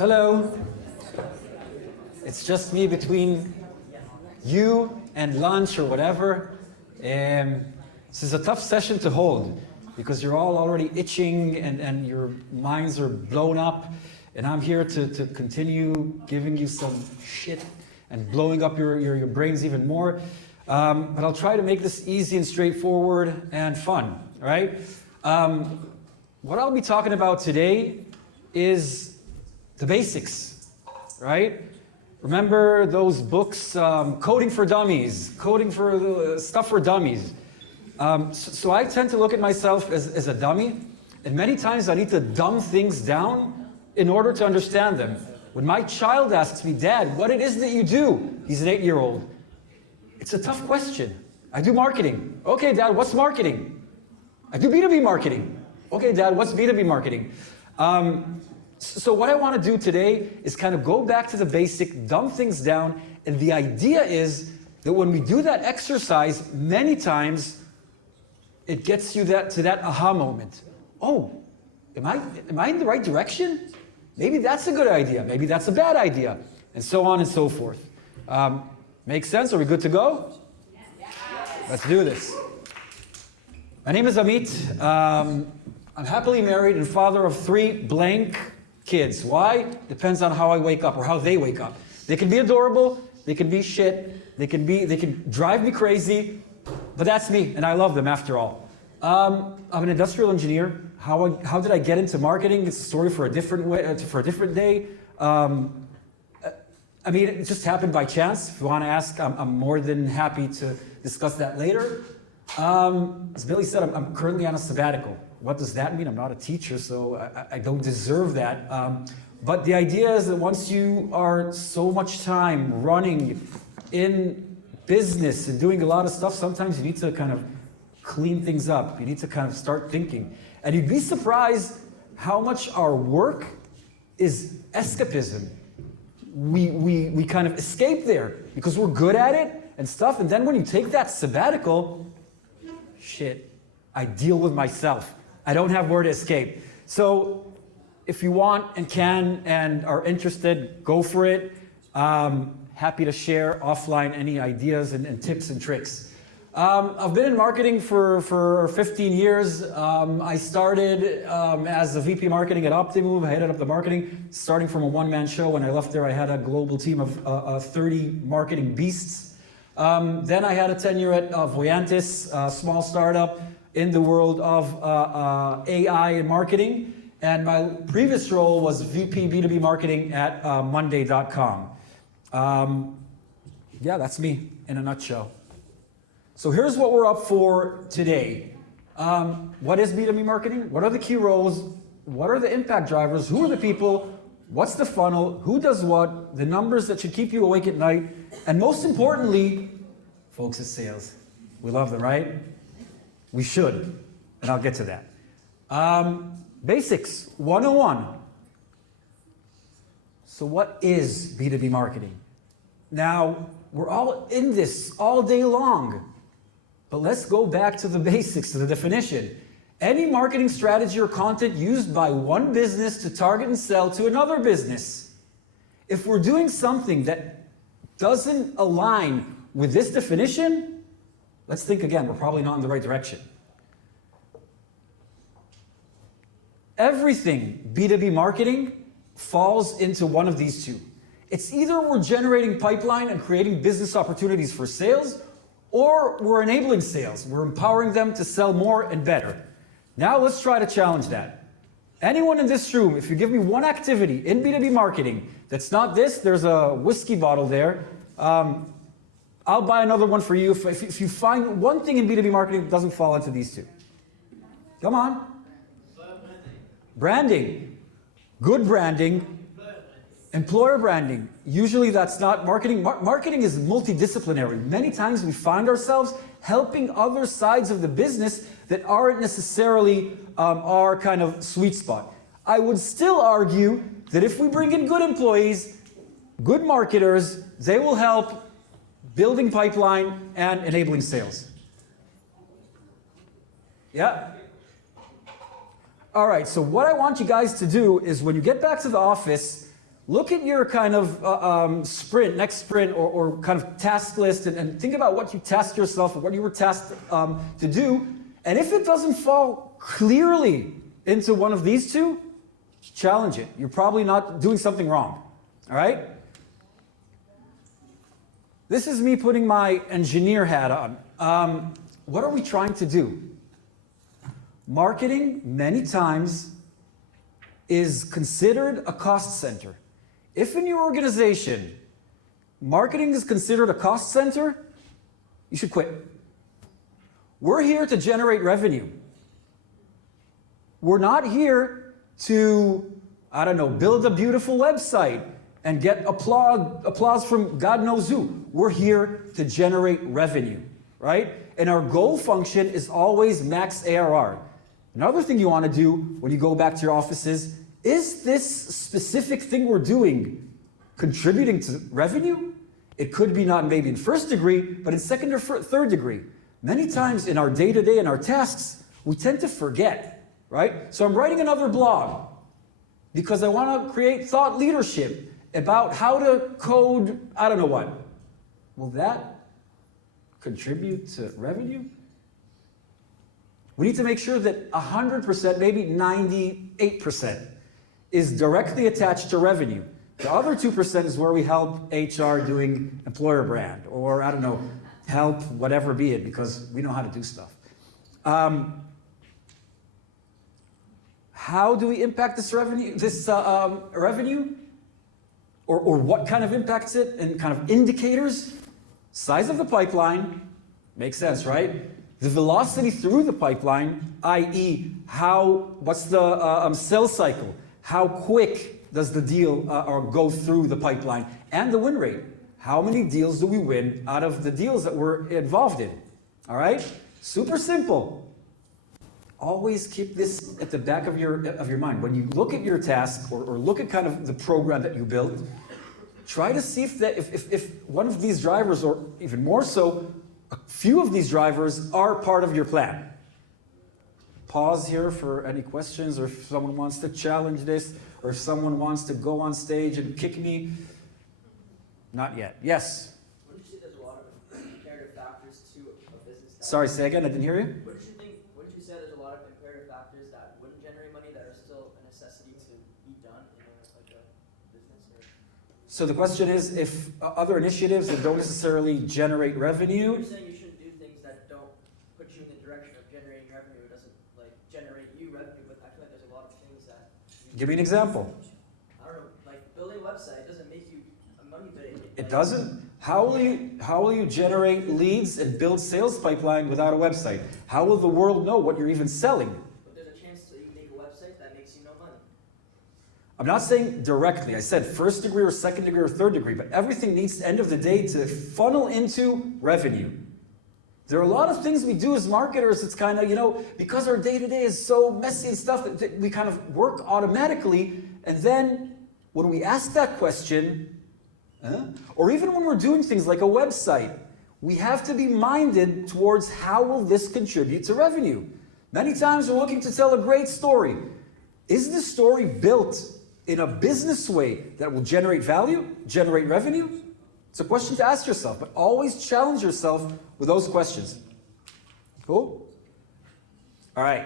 Hello. It's just me between you and lunch or whatever. This is a tough session to hold because you're all already itching and your minds are blown up. And I'm here to continue giving you some shit and blowing up your brains even more. But I'll try to make this easy and straightforward and fun, right? What I'll be talking about today is the basics, right? Remember those books, Coding for Dummies, Coding for Stuff for Dummies. So I tend to look at myself as a dummy, and many times I need to dumb things down in order to understand them. When my child asks me, Dad, what it is that you do? He's an 8-year-old. It's a tough question. I do marketing. Okay, Dad, what's marketing? I do B2B marketing. Okay, Dad, what's B2B marketing? So what I want to do today is kind of go back to the basic, dumb things down, and the idea is that when we do that exercise, many times it gets you to that aha moment. Oh, am I in the right direction? Maybe that's a good idea. Maybe that's a bad idea, and so on and so forth. Make sense? Are we good to go? Let's do this. My name is Amit. I'm happily married and father of 3 blank kids. Why? Depends on how I wake up or how they wake up. They can be adorable, they can be shit, they can drive me crazy, but that's me, and I love them after all. I'm an industrial engineer. How did I get into marketing? It's a story for a different day. I mean, it just happened by chance. If you want to ask, I'm more than happy to discuss that later. As Billy said, I'm currently on a sabbatical. What does that mean? I'm not a teacher, so I don't deserve that. But the idea is that once you are so much time running in business and doing a lot of stuff, sometimes you need to kind of clean things up. You need to kind of start thinking. And you'd be surprised how much our work is escapism. We kind of escape there because we're good at it and stuff. And then when you take that sabbatical, shit, I deal with myself. I don't have where to escape. So if you want and can and are interested, go for it. Happy to share offline any ideas and tips and tricks. I've been in marketing for 15 years. I started as a VP marketing at Optimum. I headed up the marketing, starting from a one-man show. When I left there, I had a global team of 30 marketing beasts. Then I had a tenure at Voyantis, a small startup in the world of AI and marketing. And my previous role was VP B2B marketing at Monday.com. Yeah, that's me in a nutshell. So here's what we're up for today. What is B2B marketing? What are the key roles? What are the impact drivers? Who are the people? What's the funnel? Who does what? The numbers that should keep you awake at night. And most importantly, folks, it's sales. We love them, right? We should, and I'll get to that. Basics 101. So what is B2B marketing? Now, we're all in this all day long, but let's go back to the basics, to the definition. Any marketing strategy or content used by one business to target and sell to another business. If we're doing something that doesn't align with this definition, let's think again, we're probably not in the right direction. Everything B2B marketing falls into one of these two. It's either we're generating pipeline and creating business opportunities for sales, or we're enabling sales. We're empowering them to sell more and better. Now let's try to challenge that. Anyone in this room, if you give me one activity in B2B marketing that's not this, there's a whiskey bottle there. I'll buy another one for you if you find one thing in B2B marketing that doesn't fall into these two. Come on. Branding. Good branding. Employer branding. Usually that's not marketing. Marketing is multidisciplinary. Many times we find ourselves helping other sides of the business that aren't necessarily our kind of sweet spot. I would still argue that if we bring in good employees, good marketers, they will help building pipeline and enabling sales. Yeah? All right, so what I want you guys to do is when you get back to the office, look at your kind of sprint, next sprint, or kind of task list, and think about what you tasked yourself or what you were tasked to do. And if it doesn't fall clearly into one of these two, challenge it. You're probably not doing something wrong. All right? This is me putting my engineer hat on. What are we trying to do? Marketing, many times, is considered a cost center. If in your organization, marketing is considered a cost center, you should quit. We're here to generate revenue. We're not here to, I don't know, build a beautiful website and get applause from God knows who. We're here to generate revenue, right? And our goal function is always max ARR. Another thing you want to do when you go back to your offices is this specific thing we're doing contributing to revenue? It could be not maybe in first degree, but in second or third degree. Many times in our day-to-day and our tasks, we tend to forget, right? So I'm writing another blog because I want to create thought leadership about how to code, I don't know what. Will that contribute to revenue? We need to make sure that 100%, maybe 98%, is directly attached to revenue. The other 2% is where we help HR doing employer brand, or I don't know, help whatever be it, because we know how to do stuff. How do we impact this revenue? Or what kind of impacts it, and kind of indicators? Size of the pipeline, makes sense, right? The velocity through the pipeline, i.e., what's the sales cycle? How quick does the deal go through the pipeline? And the win rate. How many deals do we win out of the deals that we're involved in? All right? Super simple. Always keep this at the back of your mind. When you look at your task or look at kind of the program that you built, try to see if one of these drivers, or even more so, a few of these drivers are part of your plan. Pause here for any questions, or if someone wants to challenge this, or if someone wants to go on stage and kick me. Not yet. Yes? Wouldn't you say there's a lot of imperative factors to a business? Sorry, say again, I didn't hear you. Wouldn't you say there's a lot of imperative factors that wouldn't generate money that are still a necessity to be done in a business? Or? So the question is, if other initiatives that don't necessarily generate revenue. You're saying you shouldn't do things that don't put you in the direction of generating revenue. It doesn't generate you revenue, but I feel like there's a lot of things that. Give me an example. I don't know, like building a website doesn't make you money, but it doesn't? How will you generate leads and build sales pipeline without a website? How will the world know what you're even selling? But there's a chance that you make a website that makes you no money. I'm not saying directly. I said first degree or second degree or third degree, but everything needs, end of the day, to funnel into revenue. There are a lot of things we do as marketers. It's kind of, because our day-to-day is so messy and stuff, that we kind of work automatically. And then when we ask that question, or even when we're doing things like a website, we have to be minded towards how will this contribute to revenue. Many times we're looking to tell a great story. Is the story built in a business way that will generate value, generate revenue? It's a question to ask yourself, but always challenge yourself with those questions. Cool? All right.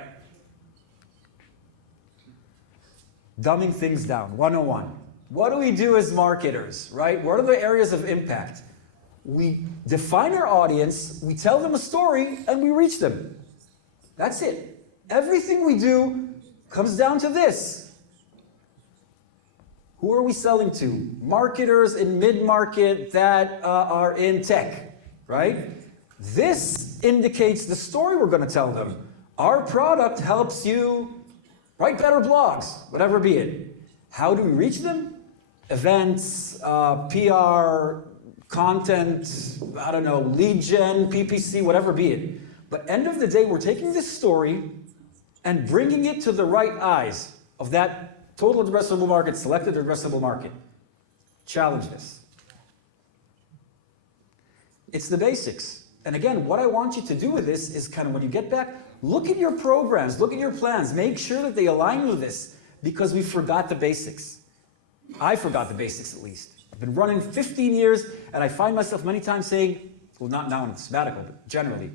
Dumbing things down, 101. What do we do as marketers, right? What are the areas of impact? We define our audience, we tell them a story, and we reach them. That's it. Everything we do comes down to this. Who are we selling to? Marketers in mid-market that are in tech, right? This indicates the story we're going to tell them. Our product helps you write better blogs, whatever be it. How do we reach them? Events, PR, content, I don't know, lead gen, PPC, whatever be it. But end of the day, we're taking this story and bringing it to the right eyes of that total addressable market, selected addressable market. Challenge this. It's the basics. And again, what I want you to do with this is kind of when you get back, look at your programs, look at your plans, make sure that they align with this, because we forgot the basics. I forgot the basics at least. I've been running 15 years, and I find myself many times saying, well, not now in sabbatical, but generally,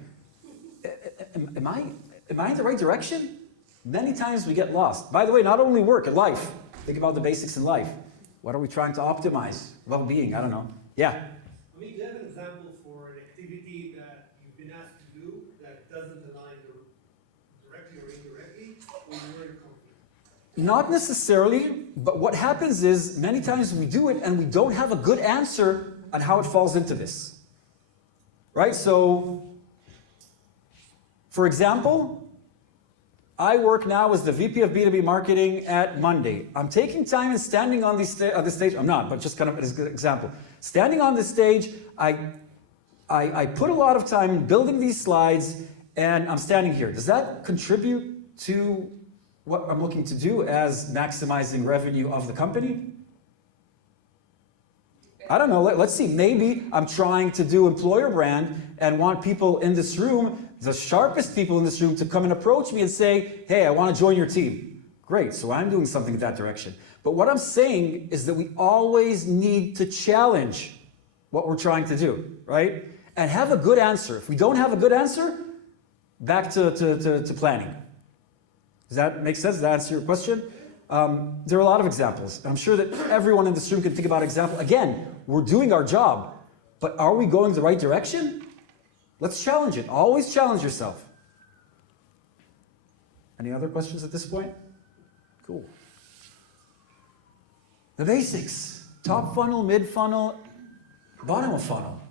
am I in the right direction? Many times we get lost. By the way, not only work, in life. Think about the basics in life. What are we trying to optimize? Well-being, I don't know. Yeah? I mean, do you have an example for an activity that you've been asked to do that doesn't align directly or indirectly with your company? Not necessarily, but what happens is many times we do it and we don't have a good answer on how it falls into this. Right? So, for example, I work now as the VP of B2B Marketing at Monday. I'm taking time and standing on this stage. I'm not, but just kind of as an example. Standing on this stage, I put a lot of time in building these slides, and I'm standing here. Does that contribute to what I'm looking to do as maximizing revenue of the company? I don't know, let's see, maybe I'm trying to do employer brand and want people in this room, the sharpest people in this room, to come and approach me and say, hey, I want to join your team. Great, so I'm doing something in that direction. But what I'm saying is that we always need to challenge what we're trying to do, right? And have a good answer. If we don't have a good answer, back to planning. Does that make sense? Does that answer your question? There are a lot of examples. I'm sure that everyone in this room can think about examples. Again, we're doing our job, but are we going the right direction? Let's challenge it. Always challenge yourself. Any other questions at this point? Cool. The basics. Top funnel, mid funnel, bottom of funnel.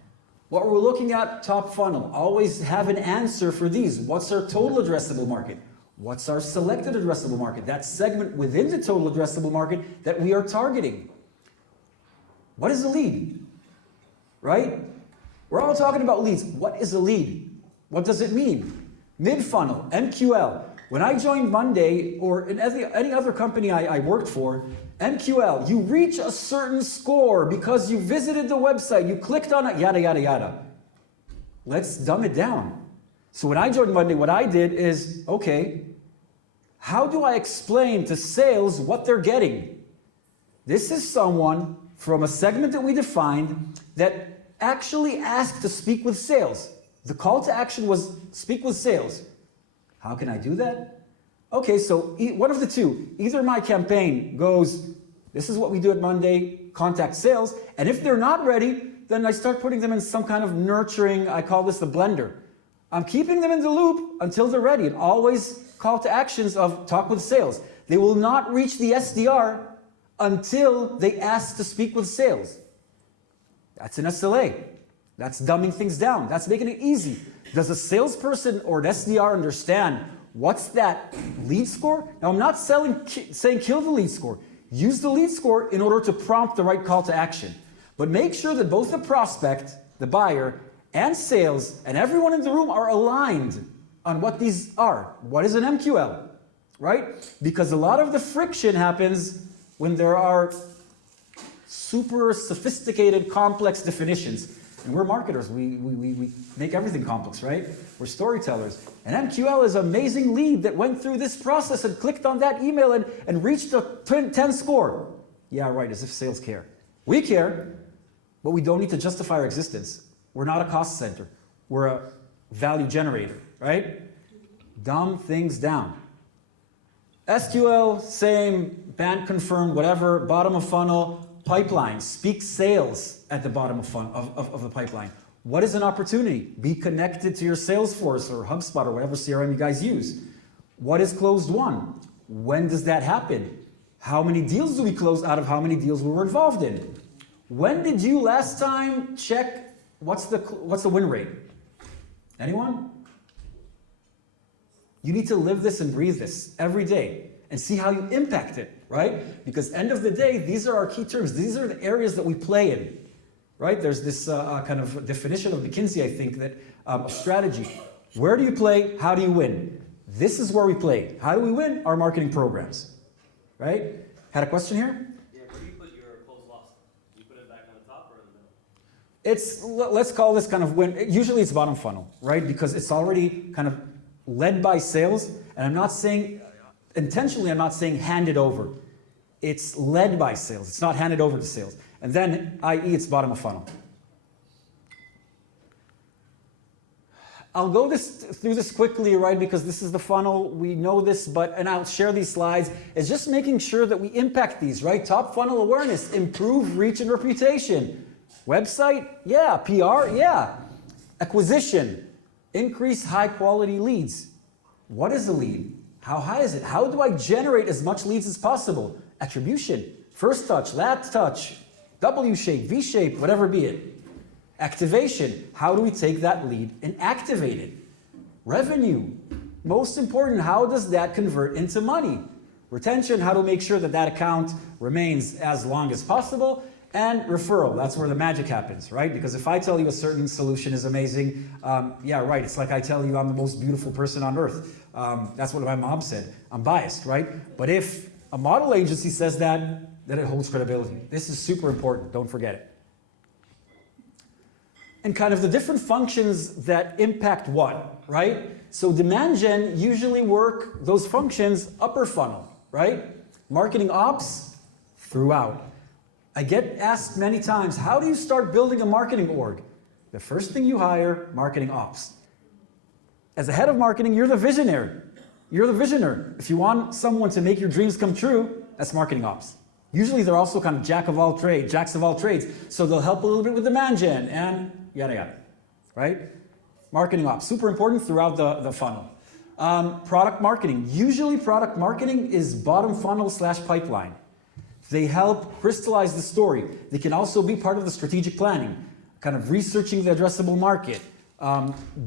What we're looking at, top funnel. Always have an answer for these. What's our total addressable market? What's our selected addressable market? That segment within the total addressable market that we are targeting. What is a lead? Right? We're all talking about leads. What is a lead? What does it mean? Mid-funnel, MQL. When I joined Monday, or in any other company I worked for, MQL, you reach a certain score because you visited the website, you clicked on it, yada, yada, yada. Let's dumb it down. So when I joined Monday, what I did is, okay, how do I explain to sales what they're getting? This is someone from a segment that we defined that actually asked to speak with sales. The call to action was speak with sales. How can I do that? Okay, so one of the two. Either my campaign goes, this is what we do at Monday, contact sales, and if they're not ready, then I start putting them in some kind of nurturing, I call this the blender. I'm keeping them in the loop until they're ready, and always call to actions of talk with sales. They will not reach the SDR until they ask to speak with sales. That's an SLA. That's dumbing things down. That's making it easy. Does a salesperson or an SDR understand what's that lead score? Now, I'm not saying kill the lead score. Use the lead score in order to prompt the right call to action. But make sure that both the prospect, the buyer, and sales, and everyone in the room are aligned on what these are. What is an MQL, right? Because a lot of the friction happens when there are super sophisticated, complex definitions. And we're marketers, we make everything complex, right? We're storytellers. An MQL is an amazing lead that went through this process and clicked on that email and reached a 10 score. Yeah, right, as if sales care. We care, but we don't need to justify our existence. We're not a cost center. We're a value generator, right? Dumb things down. SQL, same, band confirmed, whatever, bottom of funnel, pipeline, speak sales at the bottom of the pipeline. What is an opportunity? Be connected to your Salesforce or HubSpot or whatever CRM you guys use. What is closed won? When does that happen? How many deals do we close out of how many deals we were involved in? When did you last time check what's the win rate? Anyone? You need to live this and breathe this every day and see how you impact it, right? Because end of the day, these are our key terms. These are the areas that we play in, right? There's this kind of definition of McKinsey, I think, that strategy. Where do you play? How do you win? This is where we play. How do we win? Our marketing programs, right? Had a question here? Yeah, where do you put your closed loss? Do you put it back on the top or in the middle? It's, let's call this kind of win. Usually it's bottom funnel, right? Because it's already kind of led by sales. And I'm not saying, intentionally, I'm not saying hand it over. it's led by sales. It's not handed over to sales. And then, i.e., it's bottom of funnel. I'll go through this quickly, right, because this is the funnel, we know this, and I'll share these slides. It's just making sure that we impact these, right? Top funnel awareness, improve reach and reputation. Website, yeah. PR, yeah. Acquisition, increase high quality leads. What is a lead? How high is it? How do I generate as much leads as possible? Attribution, first touch, last touch, W shape, V shape, whatever be it. Activation, how do we take that lead and activate it? Revenue, most important, how does that convert into money? Retention, how to make sure that that account remains as long as possible. And referral, that's where the magic happens, right? Because if I tell you a certain solution is amazing, yeah, right, it's like I tell you I'm the most beautiful person on earth. That's what my mom said. I'm biased, right? But if a model agency says that, then it holds credibility. This is super important, don't forget it. And kind of the different functions that impact what, right? So demand gen usually work those functions upper funnel, right? Marketing ops throughout. I get asked many times, how do you start building a marketing org? The first thing you hire, marketing ops. As a head of marketing, you're the visionary. You're the visionary. If you want someone to make your dreams come true, that's marketing ops. Usually they're also kind of jacks of all trades. So they'll help a little bit with demand gen and yada yada, right? Marketing ops, super important throughout the funnel. Product marketing. Usually product marketing is bottom funnel / pipeline. They help crystallize the story. They can also be part of the strategic planning, kind of researching the addressable market,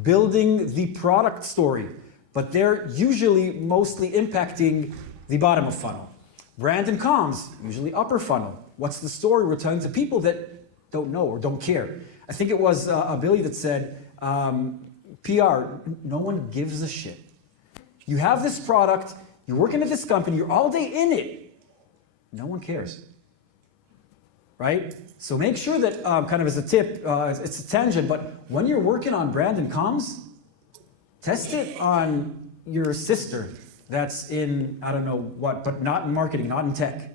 building the product story, but they're usually mostly impacting the bottom of funnel. Brand and comms, usually upper funnel. What's the story we're telling to people that don't know or don't care? I think it was Billy that said, PR, no one gives a shit. You have this product, you're working at this company, you're all day in it. No one cares, right? So make sure that, kind of as a tip, it's a tangent, but when you're working on brand and comms, test it on your sister that's in, I don't know what, but not in marketing, not in tech.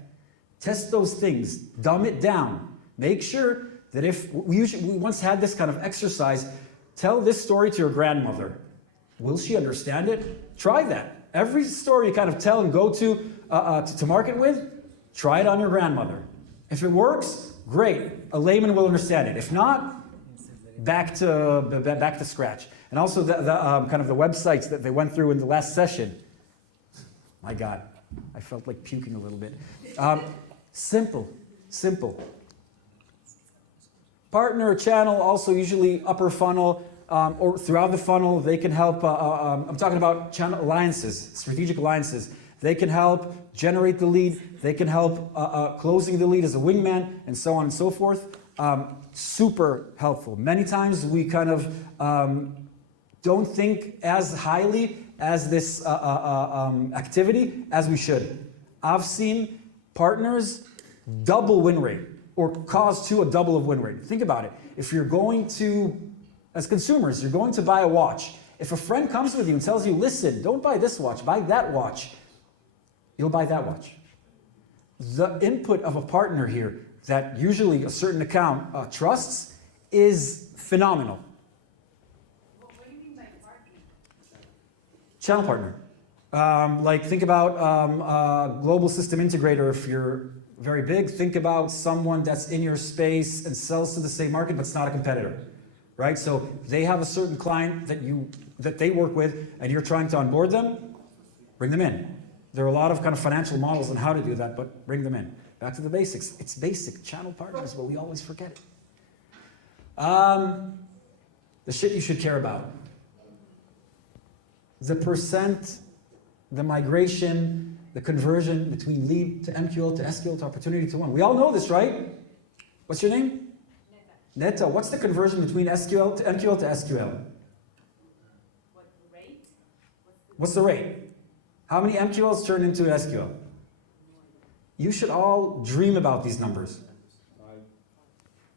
Test those things, dumb it down. Make sure that if, we once had this kind of exercise, tell this story to your grandmother. Will she understand it? Try that. Every story you kind of tell and go to market with, try it on your grandmother. If it works, great. A layman will understand it. If not, back to scratch. And also the kind of the websites that they went through in the last session. My God, I felt like puking a little bit. Simple. Partner channel, also usually upper funnel or throughout the funnel. They can help, I'm talking about channel alliances, strategic alliances. They can help generate the lead. They can help closing the lead as a wingman, and so on and so forth. Super helpful. Many times we kind of don't think as highly as this activity as we should. I've seen partners double win rate or cause to a double of win rate. Think about it. If you're going to, as consumers, you're going to buy a watch. If a friend comes with you and tells you, listen, don't buy this watch, buy that watch, you'll buy that watch. The input of a partner here that usually a certain account trusts is phenomenal. What do you mean by partner? Channel partner. Like think about global system integrator if you're very big. Think about someone that's in your space and sells to the same market but's not a competitor, right? So they have a certain client that they work with and you're trying to onboard them, bring them in. There are a lot of kind of financial models on how to do that, but bring them in. Back to the basics. It's basic. Channel partners, but we always forget it. The shit you should care about. The percent, the migration, the conversion between lead to MQL to SQL to opportunity to one. We all know this, right? What's your name? Neta. What's the conversion between SQL to MQL to SQL? What rate? What's the rate? How many MQLs turn into SQL? You should all dream about these numbers.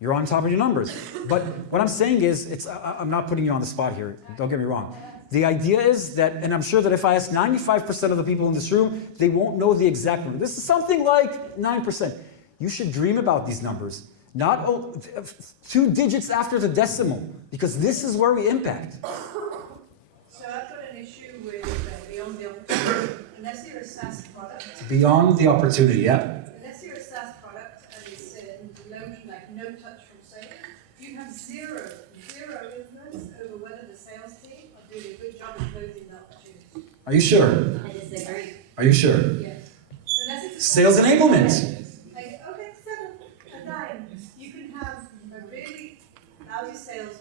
You're on top of your numbers. But what I'm saying is, I'm not putting you on the spot here, don't get me wrong. The idea is that, and I'm sure that if I ask 95% of the people in this room, they won't know the exact number. This is something like 9%. You should dream about these numbers. Not 2 digits after the decimal, because this is where we impact. So I've got an issue with beyond the opportunity. Unless you're a SaaS product, Beyond the opportunity, yeah. unless you're a SaaS product and it's no touch from sales, you have zero influence over whether the sales team are doing a good job of closing the opportunity. Are you sure? I disagree. Are you sure? Yes. Unless it's a Sales enablement. Okay, so again, you can have a really lousy sales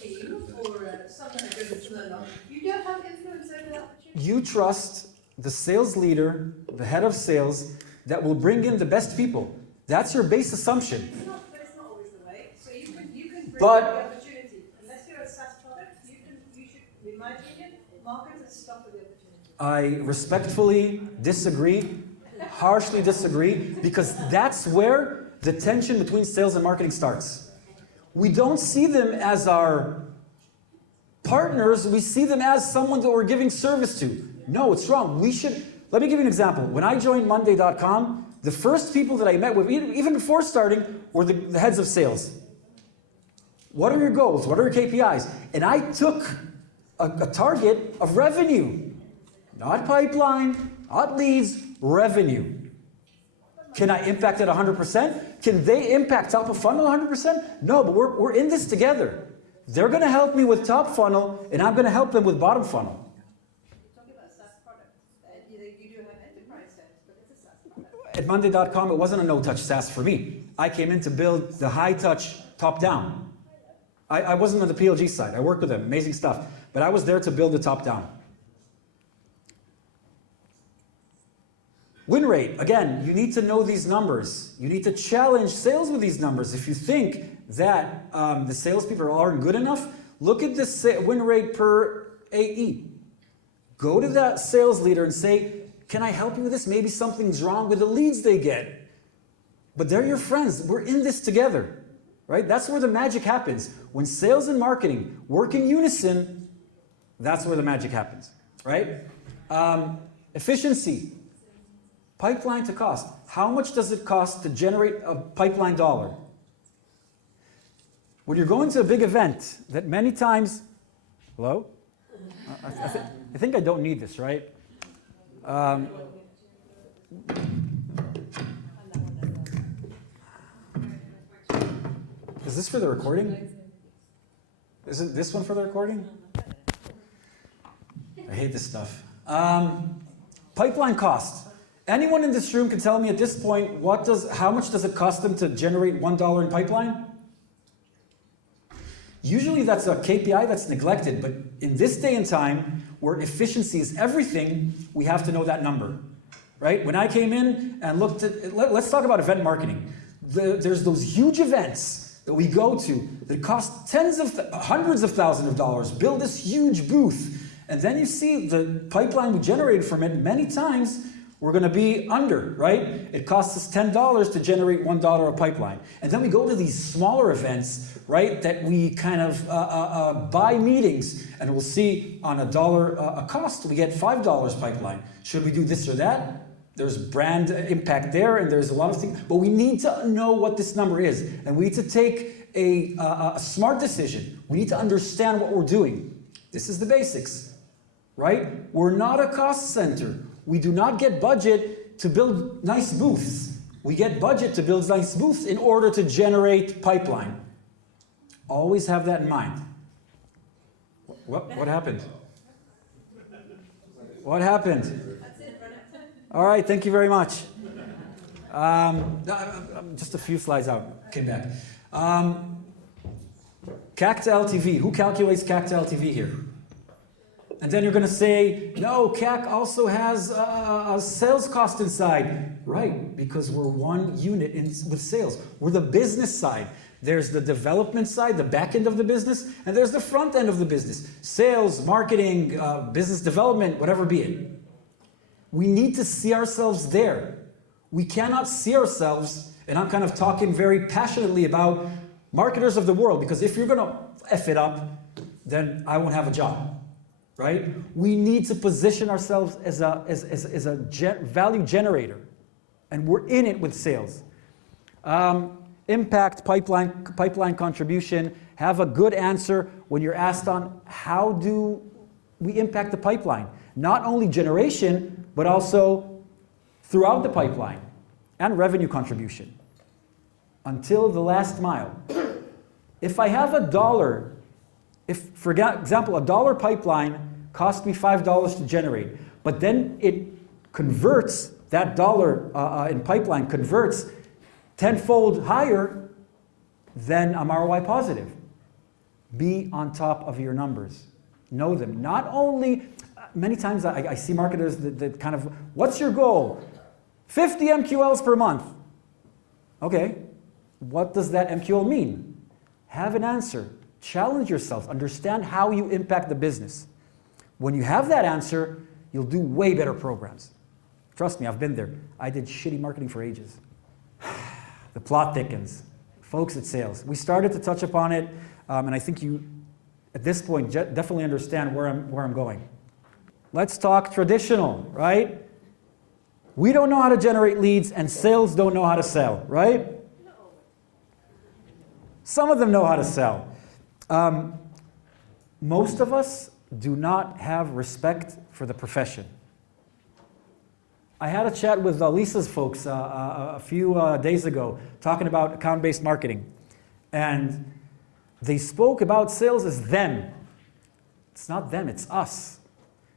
team or someone that goes into the lot. You don't have influence over that opportunity. You trust the sales leader, the head of sales, that will bring in the best people. That's your base assumption. But it's not always the way. So you can bring But- in the opportunity. Unless you're a SaaS product, you should, in my opinion, marketers stop at the opportunity. I respectfully disagree, harshly disagree, because that's where the tension between sales and marketing starts. We don't see them as our partners, we see them as someone that we're giving service to. No, it's wrong. Let me give you an example. When I joined Monday.com, the first people that I met with, even before starting, were the heads of sales. What are your goals? What are your KPIs? And I took a target of revenue. Not pipeline, not leads, revenue. Can I impact it 100%? Can they impact top of funnel 100%? No, but we're in this together. They're going to help me with top funnel, and I'm going to help them with bottom funnel. You're talking about SaaS product. You do have enterprise sales, but it's a SaaS product. At Monday.com, it wasn't a no-touch SaaS for me. I came in to build the high-touch top-down. I wasn't on the PLG side. I worked with them, amazing stuff. But I was there to build the top-down. Win rate, again, you need to know these numbers. You need to challenge sales with these numbers. If you think that the salespeople aren't good enough, look at the win rate per AE. Go to that sales leader and say, can I help you with this? Maybe something's wrong with the leads they get. But they're your friends. We're in this together, right? That's where the magic happens. When sales and marketing work in unison, that's where the magic happens, right? Efficiency. Pipeline to cost. How much does it cost to generate a pipeline dollar? When you're going to a big event that many times, hello? I think I don't need this, right? Is this for the recording? Isn't this one for the recording? I hate this stuff. Pipeline cost. Anyone in this room can tell me at this point how much does it cost them to generate $1 in pipeline? Usually that's a KPI that's neglected, but in this day and time, where efficiency is everything, we have to know that number, right? When I came in and looked at, let's talk about event marketing. There's those huge events that we go to that cost hundreds of thousands of dollars, build this huge booth, and then you see the pipeline we generated from it many times, we're going to be under, right? It costs us $10 to generate $1 of pipeline. And then we go to these smaller events, right, that we kind of buy meetings, and we'll see on $1 a cost, we get $5 pipeline. Should we do this or that? There's brand impact there, and there's a lot of things. But we need to know what this number is, and we need to take a smart decision. We need to understand what we're doing. This is the basics, right? We're not a cost center. We do not get budget to build nice booths. We get budget to build nice booths in order to generate pipeline. Always have that in mind. What happened? What happened? All right, thank you very much. Just a few slides out, came back. CAC to LTV. Who calculates CAC to LTV here? And then you're going to say, no, CAC also has a sales cost inside. Right, because we're one unit with sales. We're the business side. There's the development side, the back end of the business, and there's the front end of the business. Sales, marketing, business development, whatever be it. We need to see ourselves there. We cannot see ourselves, and I'm kind of talking very passionately about marketers of the world, because if you're going to F it up, then I won't have a job. right? We need to position ourselves as a value generator, and we're in it with sales. Impact, pipeline contribution. Have a good answer when you're asked on how do we impact the pipeline. Not only generation, but also throughout the pipeline, and revenue contribution. Until the last mile. If I have $1, if, for example, $1 pipeline cost me $5 to generate, but then it converts, that dollar in pipeline converts tenfold higher, then I'm ROI positive. Be on top of your numbers. Know them. Not only, many times I see marketers that kind of, what's your goal? 50 MQLs per month. Okay, what does that MQL mean? Have an answer. Challenge yourself. Understand how you impact the business. When you have that answer, you'll do way better programs. Trust me, I've been there. I did shitty marketing for ages. The plot thickens. Folks at sales. We started to touch upon it, and I think you, at this point, definitely understand where I'm going. Let's talk traditional, right? We don't know how to generate leads, and sales don't know how to sell, right? Some of them know how to sell. Most of us do not have respect for the profession. I had a chat with Lisa's folks a few days ago talking about account-based marketing. And they spoke about sales as them. It's not them, it's us.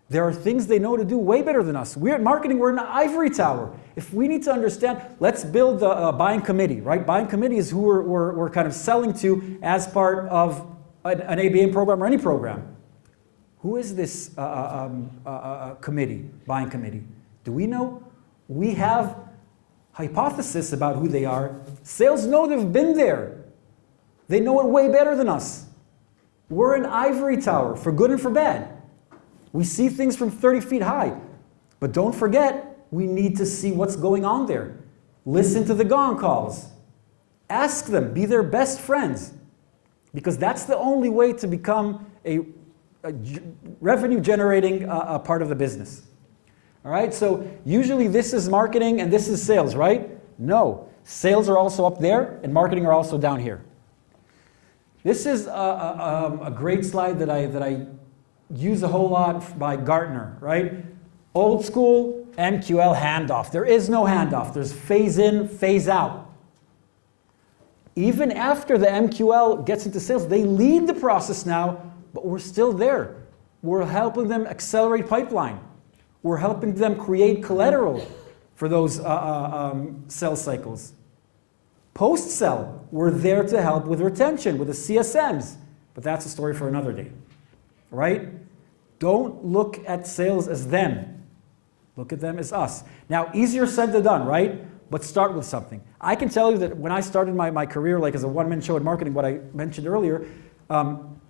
There are things they know to do way better than us. We're at marketing, we're in an ivory tower. If we need to understand, let's build a buying committee, right? Buying committee is who we're kind of selling to as part of an ABM program or any program. Who is this committee, buying committee? Do we know? We have hypothesis about who they are. Sales know they've been there. They know it way better than us. We're an ivory tower, for good and for bad. We see things from 30 feet high. But don't forget, we need to see what's going on there. Listen to the gong calls. Ask them, be their best friends. Because that's the only way to become a revenue generating part of the business. All right, so usually this is marketing and this is sales, right? No, sales are also up there and marketing are also down here. This is a great slide that I use a whole lot by Gartner, right? Old school MQL handoff. There is no handoff. There's phase in, phase out. Even after the MQL gets into sales, they lead the process now, but we're still there. We're helping them accelerate pipeline. We're helping them create collateral for those sales cycles. Post-sell, we're there to help with retention, with the CSMs. But that's a story for another day, right? Don't look at sales as them. Look at them as us. Now, easier said than done, right? But start with something. I can tell you that when I started my career, like as a one-man show in marketing, what I mentioned earlier,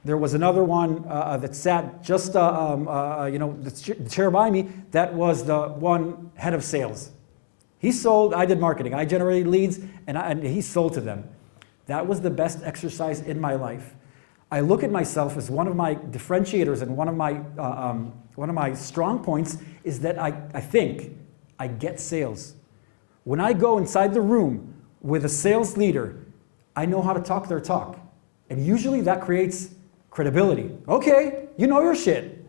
there was another one that sat just, the chair by me. That was the one head of sales. He sold, I did marketing. I generated leads, and he sold to them. That was the best exercise in my life. I look at myself as one of my differentiators, and one of my strong points is that I think I get sales. When I go inside the room with a sales leader, I know how to talk their talk. And usually that creates credibility. Okay, you know your shit.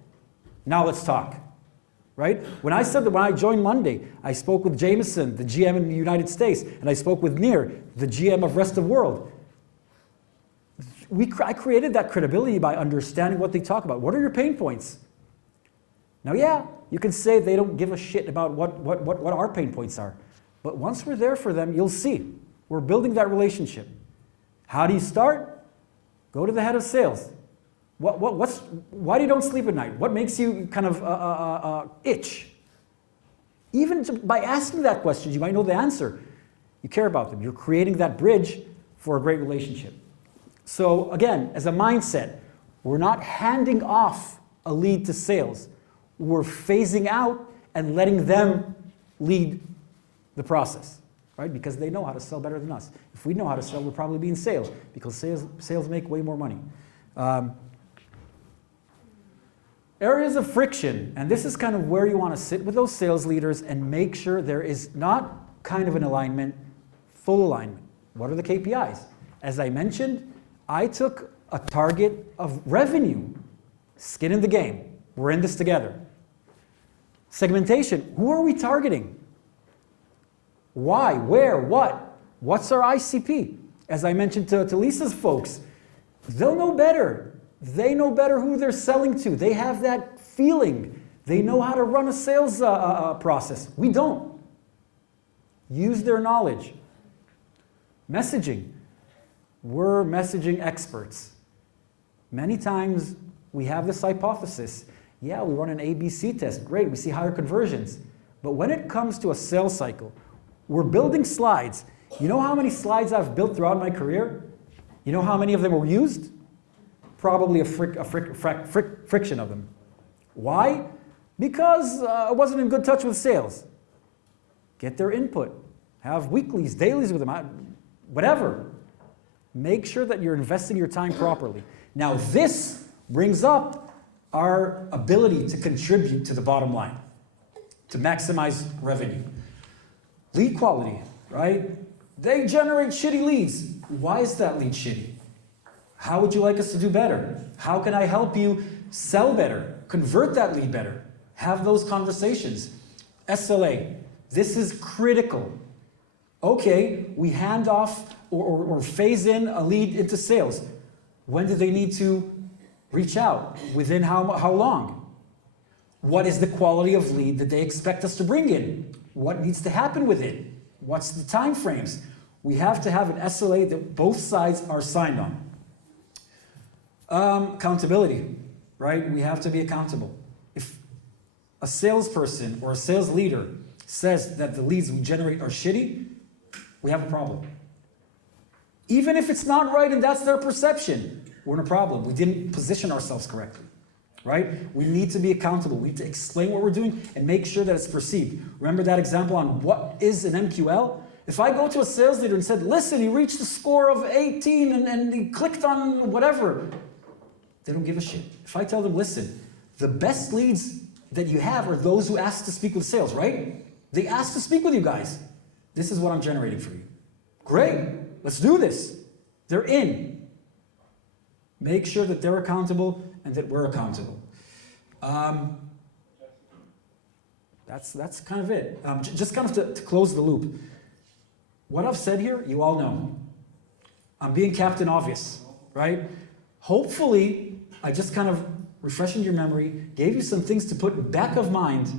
Now let's talk. Right? When I said that when I joined Monday, I spoke with Jameson, the GM in the United States, and I spoke with Nir, the GM of Rest of World. I created that credibility by understanding what they talk about. What are your pain points? Now, yeah, you can say they don't give a shit about what our pain points are. But once we're there for them, you'll see. We're building that relationship. How do you start? Go to the head of sales. Why do you don't sleep at night? What makes you kind of itch? Even by asking that question, you might know the answer. You care about them. You're creating that bridge for a great relationship. So again, as a mindset, we're not handing off a lead to sales. We're phasing out and letting them lead the process, right? Because they know how to sell better than us. If we know how to sell, we'll probably be in sales, because sales make way more money. Areas of friction, and this is kind of where you want to sit with those sales leaders and make sure there is not kind of an alignment, full alignment. What are the KPIs? As I mentioned, I took a target of revenue, skin in the game. We're in this together. Segmentation, who are we targeting? Why, where, what? What's our ICP? As I mentioned to Lisa's folks, they'll know better. They know better who they're selling to. They have that feeling. They know how to run a sales process. We don't. Use their knowledge. Messaging. We're messaging experts. Many times we have this hypothesis. Yeah, we run an ABC test. Great, we see higher conversions. But when it comes to a sales cycle, we're building slides. You know how many slides I've built throughout my career? You know how many of them were used? Probably a friction of them. Why? Because I wasn't in good touch with sales. Get their input. Have weeklies, dailies with them, whatever. Make sure that you're investing your time properly. Now this brings up our ability to contribute to the bottom line, to maximize revenue. Lead quality, right? They generate shitty leads. Why is that lead shitty? How would you like us to do better? How can I help you sell better, convert that lead better? Have those conversations. SLA, this is critical. Okay, we hand off or phase in a lead into sales. When do they need to reach out? Within how long? What is the quality of lead that they expect us to bring in? What needs to happen with it? What's the time frames? We have to have an SLA that both sides are signed on. Accountability, right? We have to be accountable. If a salesperson or a sales leader says that the leads we generate are shitty, we have a problem. Even if it's not right and that's their perception, we're in a problem. We didn't position ourselves correctly, right? We need to be accountable. We need to explain what we're doing and make sure that it's perceived. Remember that example on what is an MQL? If I go to a sales leader and said, listen, he reached a score of 18 and he clicked on whatever, they don't give a shit. If I tell them, listen, the best leads that you have are those who ask to speak with sales, right? They ask to speak with you guys. This is what I'm generating for you. Great, let's do this. They're in. Make sure that they're accountable and that we're accountable. That's kind of it. Just kind of to close the loop. What I've said here, you all know. I'm being Captain Obvious, right? Hopefully, I just kind of refreshing your memory, gave you some things to put back of mind,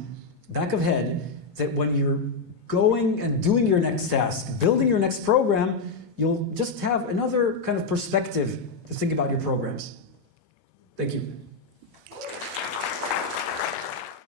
back of head, that when you're going and doing your next task, building your next program, you'll just have another kind of perspective to think about your programs. Thank you.